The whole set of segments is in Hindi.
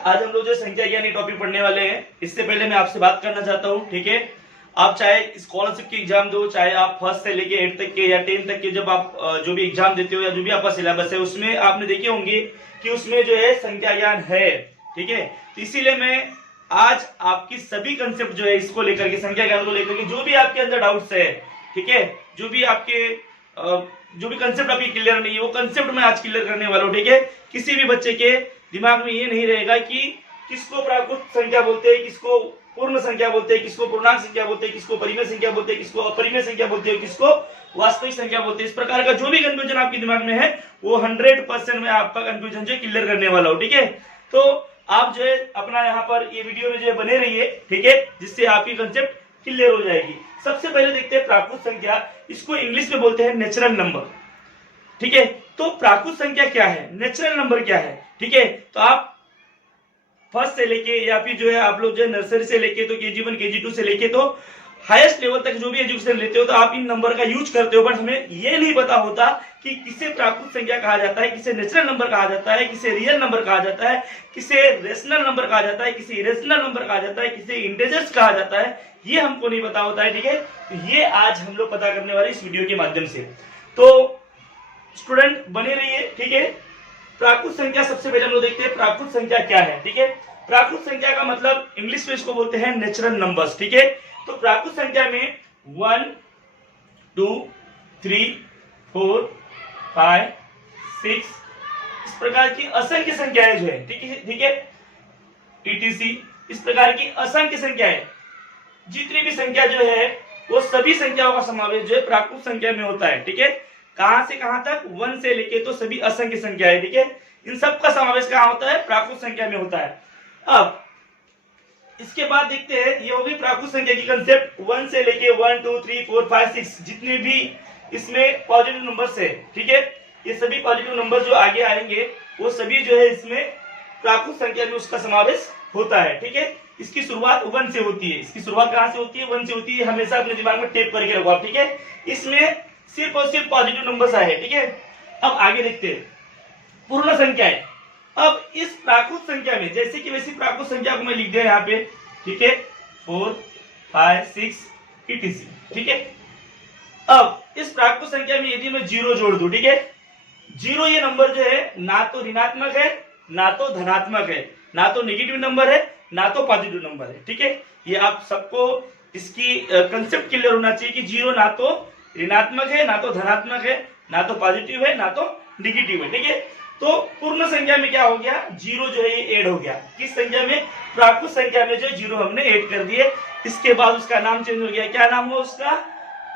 आज हम लोग जो संख्या ज्ञान टॉपिक पढ़ने वाले हैं। इससे पहले मैं आपसे बात करना चाहता हूँ, ठीक है। आप चाहे स्कॉलरशिप की एग्जाम दो, चाहे आप फर्स्ट से लेके 8 तक के या 10 तक के जब आप जो भी एग्जाम देते हो या जो भी आपका सिलेबस है उसमें आपने देखे होंगे कि उसमें जो है संख्या ज्ञान है, ठीक है। तो इसीलिए मैं आज आपकी सभी कंसेप्ट जो है इसको लेकर के, संख्या ज्ञान को लेकर के जो भी आपके अंदर डाउट्स है, ठीक है, जो भी कंसेप्ट आपकी क्लियर नहीं है वो कंसेप्ट मैं आज क्लियर करने वाला हूँ, ठीक है। किसी भी बच्चे के दिमाग में ये नहीं रहेगा कि किसको प्राकृत संख्या बोलते हैं, किसको पूर्ण संख्या बोलते हैं, किसको पूर्णांक संख्या बोलते हैं, किसको परिमेय संख्या बोलते हैं, किसको अपरिमेय संख्या बोलते हैं, किसको वास्तविक संख्या बोलते हैं। इस प्रकार का जो भी कंफ्यूजन आपके दिमाग में है वो 100% में आपका कंफ्यूजन जो क्लियर करने वाला हूँ, ठीक है। तो आप जो है अपना यहाँ पर ये वीडियो में जो है बने रहिए, ठीक है, जिससे आपकी कंसेप्ट क्लियर हो जाएगी। सबसे पहले देखते हैं प्राकृत संख्या। इसको इंग्लिश में बोलते हैं नेचुरल नंबर, ठीक है। तो प्राकृत संख्या क्या है, नेचुरल नंबर क्या है, ठीक है। तो आप फर्स्ट से लेके या फिर जो है आप लोग जो है नर्सरी से लेके तो KG1 KG2 से लेके तो हाईएस्ट लेवल तक जो भी एजुकेशन लेते हो तो आप इन नंबर का यूज करते हो, बट हमें ये नहीं पता होता कि किसे प्राकृत संख्या कहा जाता है, किसे नेचुरल नंबर कहा जाता है, किसे रियल नंबर कहा जाता है, किसे रेशनल नंबर कहा जाता है, किसे इरेशनल नंबर कहा जाता है, किसे इंटीजर्स कहा जाता है, ये हमको नहीं पता होता है, ठीक है। तो ये आज हम लोग पता करने वाले इस वीडियो के माध्यम से। तो स्टूडेंट बने रहिए, ठीक है। प्राकृत संख्या सबसे पहले हम लोग देखते हैं प्राकृत संख्या क्या है, ठीक है। प्राकृत संख्या का मतलब इंग्लिश में इसको बोलते हैं नेचुरल नंबर्स, ठीक है। तो प्राकृत संख्या में 1 2 3 4 5 6 इस प्रकार की असंख्य संख्याएं जो है, ठीक है, etc इस प्रकार की असंख्य संख्याएं, जितनी भी संख्या जो है वो सभी संख्याओं का समावेश जो है प्राकृत संख्या में होता है, ठीक है। कहां से कहां तक, 1 से लेके तो सभी असंख्य संख्या है, ठीक है। इन सब का समावेश कहां होता है, प्राकृत संख्या में होता है। अब इसके बाद देखते हैं, ये होगी प्राकृत संख्या की कंसेप्ट। 1 से लेके 1 2 3 4 5 6 जितने भी इसमें पॉजिटिव नंबर्स है, ठीक है, ये सभी पॉजिटिव नंबर जो आगे आएंगे वो सभी जो है इसमें प्राकृत संख्या में उसका समावेश होता है, ठीक है। इसकी शुरुआत 1 से होती है। इसकी शुरुआत कहां से होती है, 1 से होती है। हमेशा अपने दिमाग में टेप करके रखो आप, ठीक है। इसमें सिर्फ और सिर्फ पॉजिटिव नंबर्स आए, ठीक है। अब आगे देखते हैं पूर्ण संख्याएं। अब इस प्राकृत संख्या में जैसे कि वैसी प्राकृत संख्या को मैं लिख दिया यहाँ पे, ठीक है, 4 5 6 etc, ठीक है। अब इस प्राकृत संख्या में यदि मैं 0 जोड़ दूं, ठीक है, 0 ये नंबर जो है ना तो ऋणात्मक है, ना तो धनात्मक है, ना तो नेगेटिव नंबर है, ना तो पॉजिटिव नंबर है, ठीक है। ये आप सबको इसकी कंसेप्ट क्लियर होना चाहिए कि 0 ना तो ऋणात्मक है, ना तो धनात्मक है, ना तो पॉजिटिव है, ना तो नेगेटिव है, ठीक है। तो पूर्ण संख्या में क्या हो गया, 0 जो है ये ऐड हो गया। किस संख्या में, प्राकृत संख्या में जो 0 हमने ऐड कर दिए। इसके बाद उसका नाम चेंज हो गया। क्या नाम हुआ उसका,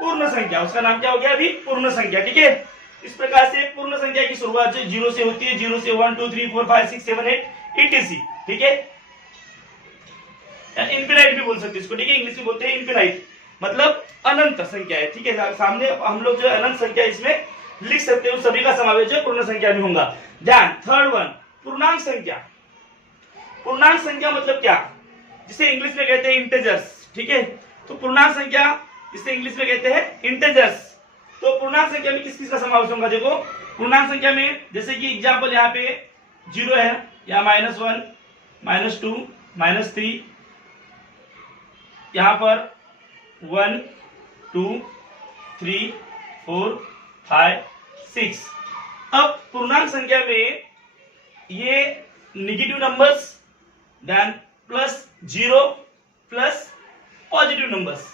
पूर्ण संख्या। उसका नाम क्या हो गया अभी, पूर्ण संख्या, ठीक है। इस प्रकार से पूर्ण संख्या की शुरुआत जो 0 से होती है, 0 से 1 2 3 4 5 6 7 8 etc, ठीक है। इनफिनाइट भी बोल सकते हैं इसको, ठीक है। इंग्लिश में बोलते हैं इनफिनाइट, मतलब अनंत संख्या है, ठीक है। सामने हम लोग जो अनंत संख्या इसमें लिख सकते हो, सभी का समावेश जो पूर्ण संख्या में होगा। ध्यान, थर्ड वन, पूर्णांक संख्या। पूर्णांक संख्या मतलब क्या, जिसे इंग्लिश में कहते हैं इंटीजर्स, ठीक है। तो पूर्णांक संख्या जिसे इंग्लिश में कहते हैं इंटीजर्स। तो पूर्णांक संख्या में किस किस का समावेश होगा, देखो। पूर्णांक संख्या में जैसे कि एग्जांपल यहाँ पे 0 है, या -1 -2 -3, यहाँ पर 1 2 3 4 5 6। अब पूर्णांक संख्या में ये negative numbers, then +0 plus positive numbers,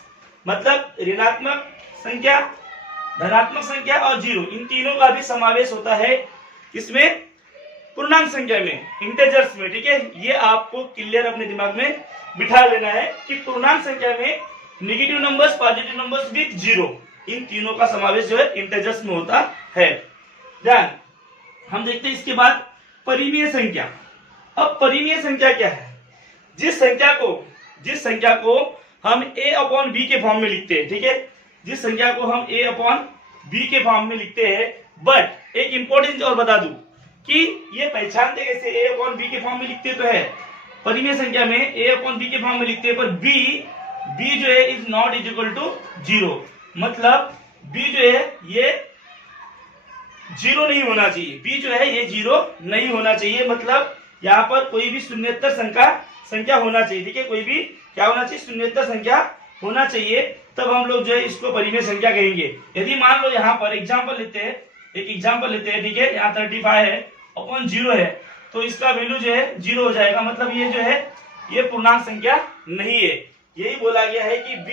मतलब ऋणात्मक संख्या, धनात्मक संख्या और 0, इन तीनों का भी समावेश होता है इसमें पूर्णांक संख्या में, इंटीजर्स में, ठीक है। ये आपको क्लियर अपने दिमाग में बिठा लेना है कि पूर्णांक संख्या में negative numbers, positive numbers with 0, इन तीनों का समावेश जो है इंटीजर्स में होता है। ध्यान, हम देखते हैं इसके बाद परिमेय संख्या। अब परिमेय संख्या क्या है, जिस संख्या को हम a/b के फॉर्म में लिखते हैं, ठीक है। जिस संख्या को हम a/b के फॉर्म में लिखते हैं, बट एक इंपॉर्टेंट और बता दूं कि ये पहचानते कैसे, a/b के फॉर्म में लिखते तो है परिमेय संख्या में a/b के फॉर्म में लिखते हैं, पर b जो है is not is equal to 0, मतलब b जो है ये 0 नहीं होना चाहिए, b जो है ये 0 नहीं होना चाहिए, मतलब यहाँ पर कोई भी शून्येतर संख्या होना चाहिए, ठीक है, कोई भी क्या होना चाहिए, शून्येतर संख्या होना चाहिए, तब हम लोग जो है इसको परिमेय संख्या कहेंगे। यदि मान लो यहाँ पर एग्जाम्पल लेते हैं, एक एग्जाम्पल लेते हैं, ठीक है, यहाँ 35 है अपॉन 0 है, तो इसका वैल्यू जो है 0 हो जाएगा, मतलब ये जो है ये पूर्णांक संख्या नहीं है। यही बोला गया है कि b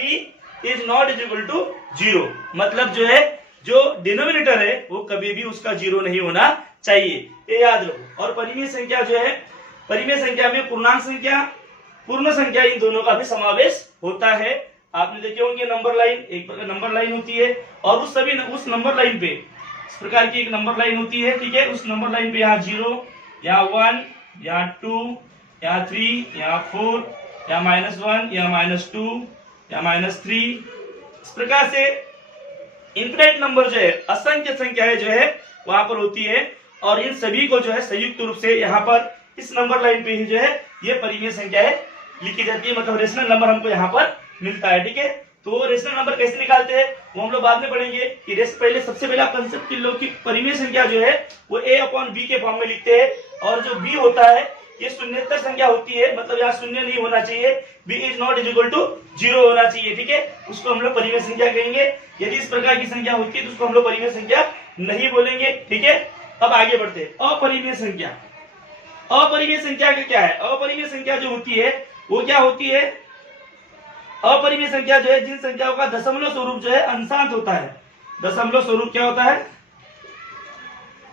is not is equal to 0, मतलब जो है जो डिनोमिनेटर है वो कभी भी उसका 0 नहीं होना चाहिए, ये याद रखो। और परिमेय संख्या जो है, परिमेय संख्या में पूर्णांक संख्या, पूर्ण संख्या, इन दोनों का भी समावेश होता है। आपने देखे होंगे नंबर लाइन, एक प्रकार नंबर लाइन होती है, और उस नंबर लाइन पे इस प्रकार की एक नंबर लाइन होती है, ठीक है, उस नंबर लाइन पे यहाँ 0, यहाँ 1, यहाँ 2, यहाँ 3, यहाँ 4, यहाँ -1, यहाँ -2, यहाँ -3, इस प्रकार से इनफिनिट नंबर जो है, असंख्य संख्याएं जो है वहां पर होती है, और इन सभी को जो है संयुक्त रूप से यहाँ पर इस नंबर लाइन पे ही जो है ये परिमेय संख्याएं लिखी जाती है, मतलब रेशनल नंबर हमको यहाँ पर मिलता है, ठीक है। तो रेशनल नंबर कैसे निकालते हैं वो हम लोग बाद में पढ़ेंगे। कि पहले सबसे पहला कंसेप्ट इन लोग की परिमेय संख्या जो है वो a/b के फॉर्म में लिखते हैं, और जो b होता है ये शून्येतर संख्या होती है, मतलब यहाँ शून्य नहीं होना चाहिए, b is not is equal to 0 होना चाहिए, ठीक है, उसको हम लोग परिमेय संख्या कहेंगे। यदि इस प्रकार की संख्या होती है तो उसको हम लोग परिमेय संख्या नहीं बोलेंगे, ठीक है। अब आगे बढ़ते हैं। अपरिमेय संख्या, अपरिमेय संख्या का क्या है, अपरिमेय संख्या जो होती है वो क्या होती है, अपरिमेय संख्या जो है जिन संख्याओं का दशमलव स्वरूप जो है अंशांत होता है। दशमलव स्वरूप क्या होता है,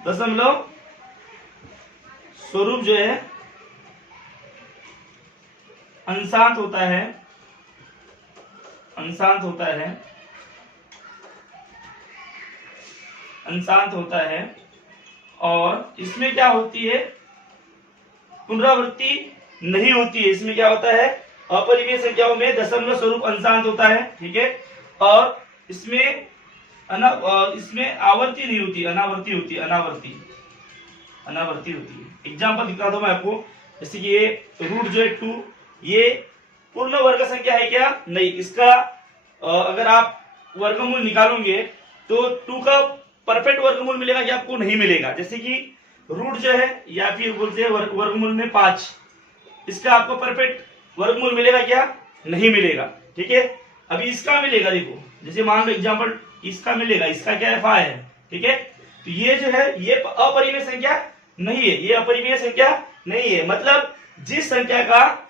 दशमलव स्वरूप जो है अंशांत होता है, अंशांत होता है, अंशांत होता है, और इसमें क्या होती है, पुनरावृत्ति नहीं होती है। इसमें क्या होता है, अपरिमेय संख्याओं में दशमलव स्वरूप अंशांत होता है, ठीक है, और इसमें इसमें आवर्ती नहीं होती, अनावर्ती होती है, अनावर्ती होती है। एग्जाम्पल दिखा दो मैं आपको, जैसे कि ये रूट जो है 2, ये पूर्ण वर्ग संख्या है क्या, नहीं, इसका अगर आप वर्गमूल निकालोगे तो 2 का परफेक्ट वर्गमूल मिलेगा क्या, आपको नहीं मिलेगा। जैसे कि रूट जो है, या फिर बोलते हैं वर्गमूल में 5, इसका आपको परफेक्ट वर्गमूल मिलेगा क्या, नहीं मिलेगा, ठीक है। अभी इसका मिलेगा, देखो जैसे मान लो एग्जांपल इसका मिलेगा, इसका क्या है 5 है, ठीक है, तो ये जो है ये अपरिमेय संख्या नहीं है, ये अपरिमेय संख्या नहीं है, मतलब जिस संख्या का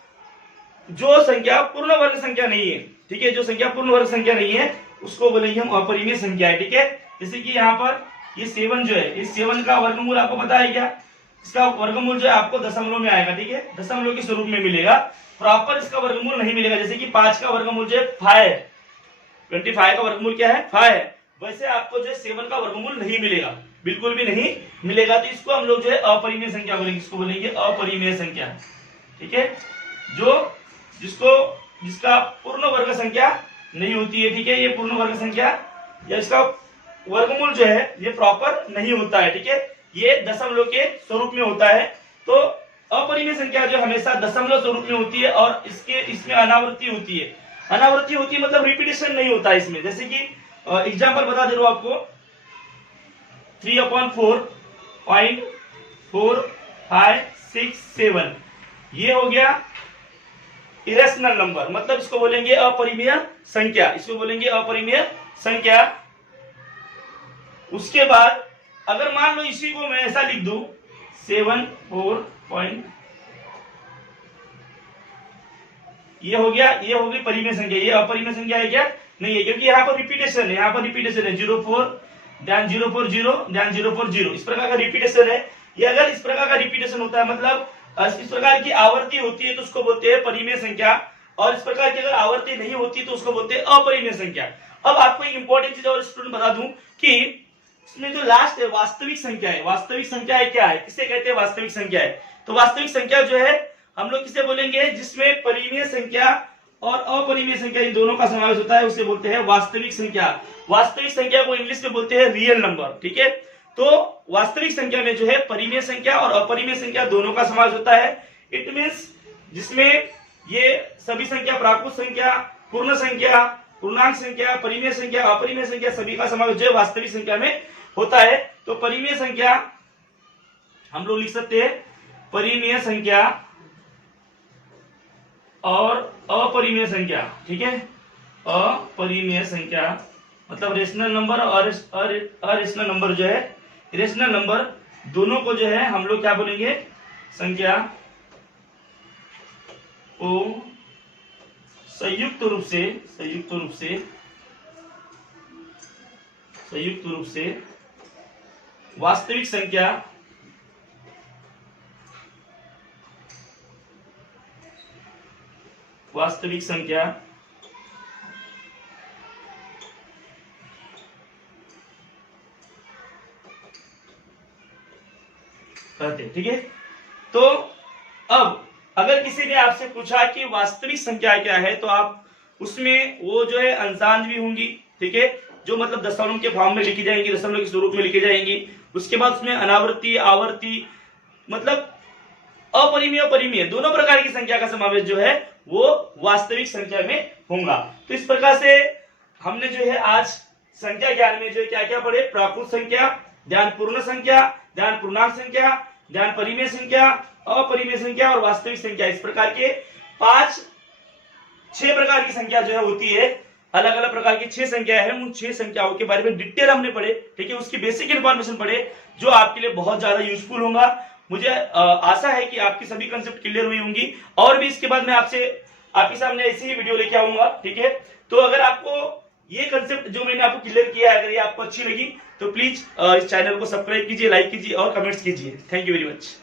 जो संख्या पूर्ण वर्ग संख्या नहीं है, ठीक है, जो संख्या पूर्ण वर्ग संख्या नहीं है उसको बोलेंगे हम अपरिमेय संख्या है, ठीक है। जैसे कि यहाँ पर ये 7 जो है, इस 7 का वर्गमूल आपको पता है क्या, इसका वर्गमूल जो है आपको दशमलव में आएगा, ठीक है, दशमलव के स्वरूप में मिलेगा, प्रॉपर इसका वर्गमूल नहीं मिलेगा। जैसे कि 5 का वर्गमूल जो है 5 है, 25 का वर्गमूल क्या है 5 है, वैसे आपको जो है 7 का वर्गमूल नहीं मिलेगा, बिल्कुल भी नहीं मिलेगा। तो इसको हम लोग जो है अपरिमेय संख्या बोलेंगे, इसको बोलेंगे अपरिमेय संख्या, ठीक है, जिसका पूर्ण वर्ग संख्या नहीं होती है, ठीक है, ये पूर्ण वर्ग संख्या या इसका वर्गमूल जो है ये प्रॉपर नहीं होता है, ठीक है, ये दशमलव के स्वरूप में होता है। तो अपरिमेय संख्या जो हमेशा दशमलव स्वरूप में होती है, और इसमें अनावृत्ति होती है, अनावृत्ति होती है मतलब रिपीटेशन नहीं होता है इसमें। जैसे कि एग्जांपल बता दे रहा हूं आपको, 3/4.456 ये हो गया इरेशनल नंबर, मतलब इसको बोलेंगे अपरिमेय संख्या, इसको बोलेंगे अपरिमेय संख्या। उसके बाद अगर मान लो इसी को मैं ऐसा लिख दूं 7/4 ये हो गया, ये होगी परिमेय संख्या, ये अपरिमेय संख्या है क्या, नहीं है, क्योंकि यहाँ पर रिपीटेशन है, यहाँ पर रिपीटेशन है 04 ध्यान 040 ध्यान 040, इस प्रकार का रिपीटेशन है। ये अगर इस प्रकार का रिपीटेशन होता है मतलब इस प्रकार की आवर्ती होती है तो उसको बोलते हैं परिमेय संख्या, और इस प्रकार की अगर आवर्ती नहीं होती तो उसको बोलते हैं अपरिमेय संख्या। अब आपको एक इंपॉर्टेंट चीज और स्टूडेंट बता दूं कि इसमें जो लास्ट है वास्तविक संख्या है, वास्तविक संख्या है क्या है, किसे कहते हैं वास्तविक संख्या है, तो वास्तविक संख्या जो है हम लोग किसे बोलेंगे, जिसमें परिमेय संख्या और अपरिमेय संख्या इन दोनों का समावेश होता है उसे बोलते हैं वास्तविक संख्या। वास्तविक संख्या को इंग्लिश में बोलते हैं रियल नंबर, ठीक है। तो वास्तविक संख्या में जो है परिमेय संख्या और अपरिमेय संख्या दोनों का समावेश होता है। इट मीन्स जिसमें ये सभी संख्या, प्राकृत संख्या, पूर्ण संख्या, पूर्णांक संख्या, परिमेय संख्या, अपरिमेय संख्या सभी का समावेश जो है वास्तविक संख्या में होता है। तो परिमेय संख्या हम लोग लिख सकते हैं, परिमेय संख्या और अपरिमेय संख्या, ठीक है। अपरिमेय संख्या मतलब रेशनल नंबर और अरेशनल नंबर जो है, रेशनल नंबर दोनों को जो है हम लोग क्या बोलेंगे, संख्या को संयुक्त रूप से वास्तविक संख्या कहते, ठीक है। तो अब अगर किसी ने आपसे पूछा कि वास्तविक संख्या क्या है, तो आप उसमें वो जो है अंशांश भी होंगी, ठीक है, जो मतलब दशमलव के फॉर्म में लिखी जाएंगी, दशमलव के स्वरूप में लिखी जाएंगी। उसके बाद उसमें अनावर्ती, आवर्ती, मतलब अपरिमेय और परिमेय दोनों प्रकार की संख्या का समावेश जो है वो वास्तविक संख्या में होगा। तो इस प्रकार से हमने जो है आज संख्या ज्ञान में जो है क्या क्या पढ़े, प्राकृत संख्या, ध्यान पूर्ण संख्या, ध्यान पूर्णांक संख्या, ध्यान परिमेय संख्या, अपरिमेय संख्या और वास्तविक संख्या। इस प्रकार के 6 प्रकार की संख्या जो है होती है, अलग अलग प्रकार की 6 संख्या है। उन 6 संख्याओं के बारे में डिटेल हमने पढ़े, ठीक है, उसकी बेसिक इंफॉर्मेशन पढ़े जो आपके लिए बहुत ज्यादा यूजफुल होगा। मुझे आशा है कि आपकी सभी कंसेप्ट क्लियर हुई होंगी, और भी इसके बाद मैं आपके सामने ऐसी ही वीडियो लेके आऊंगा, ठीक है। तो अगर आपको ये कंसेप्ट जो मैंने आपको क्लियर किया है, अगर ये आपको अच्छी लगी तो प्लीज इस चैनल को सब्सक्राइब कीजिए, लाइक कीजिए और कमेंट्स कीजिए। Thank you very much.